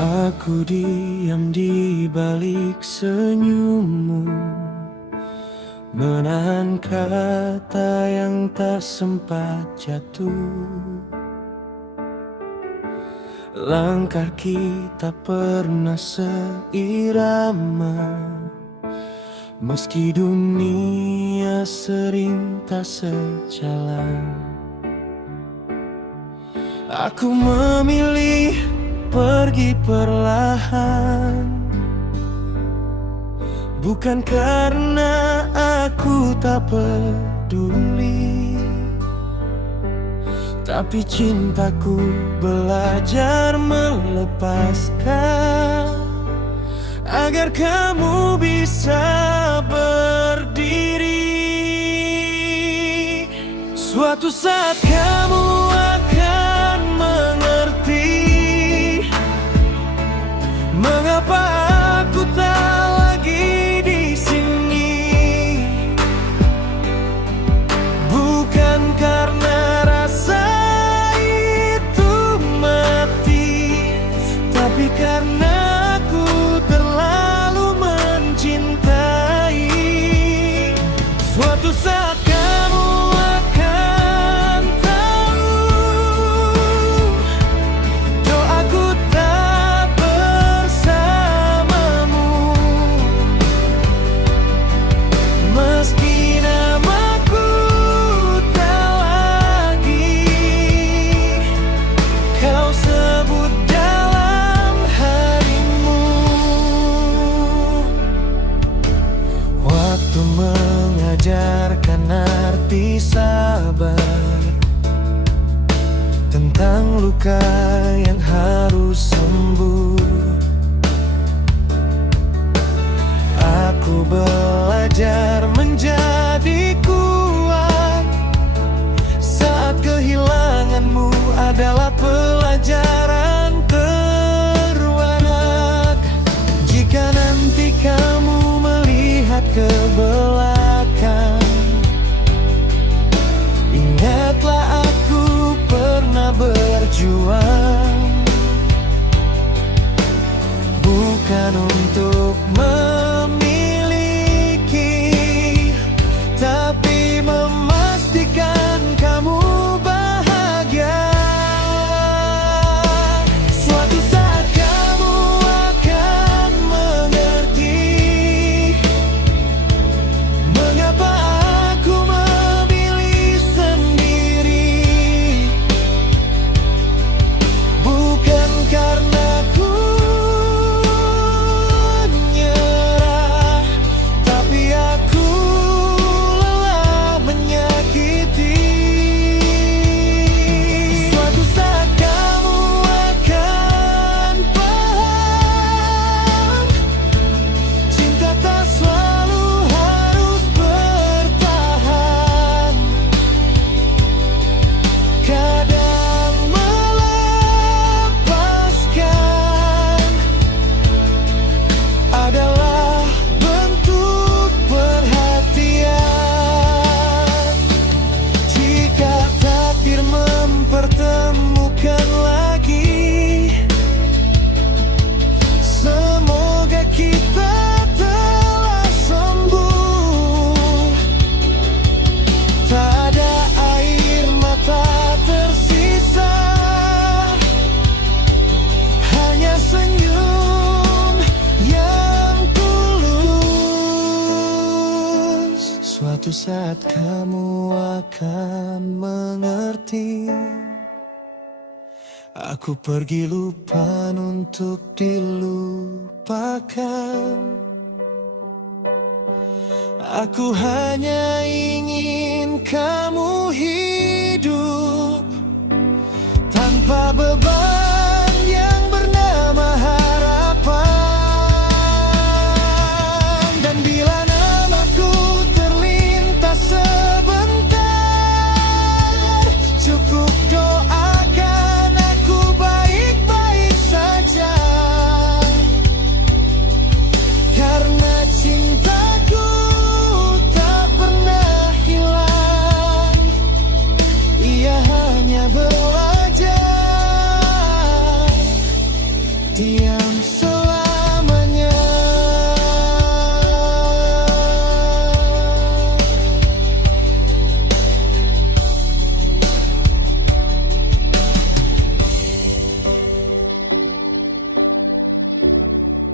Aku diam di balik senyummu, menahan kata yang tak sempat jatuh. Langkah kita pernah seirama, meski dunia sering tak sejalan. Aku memilih pergi perlahan, bukan karena aku tak peduli, tapi cintaku belajar melepaskan agar kamu bisa berdiri. Suatu saat kamu akan mengerti mengapa aku tak lagi di sini. Bukan karena rasa itu mati, tapi karena aku terlalu mencintai. Suatu saat kamu akan tahu, doaku tak bersamamu, meski namaku tak lagi kau sebut dalam harimu. Waktu mengajarkan arti sabar, tentang luka yang harus sembuh. Aku belajar menjadi kuat saat kehilanganmu adalah pelajaran terbaik. Jika nanti kamu melihat ke belakang, ingatlah aku pernah berjuang, bukan untuk memiliki, tapi memastikan kamu bahagia. Suatu saat kamu akan mengerti mengapa aku memilih sendiri. Bukan karena ku nyerah, tapi aku lelah menyakiti. Suatu saat kamu akan paham, cinta tak selalu harus bertahan. Kadang melepaskan adalah bentuk perhatian. Jika takdir mempertemukan lagi, semoga kita telah sembuh. Tak ada air mata tersisa, hanya senyum yang tulus. Suatu saat kamu akan mengerti, aku pergi lupa untuk dilupakan. Aku hanya ingin kamu hidup tanpa beban.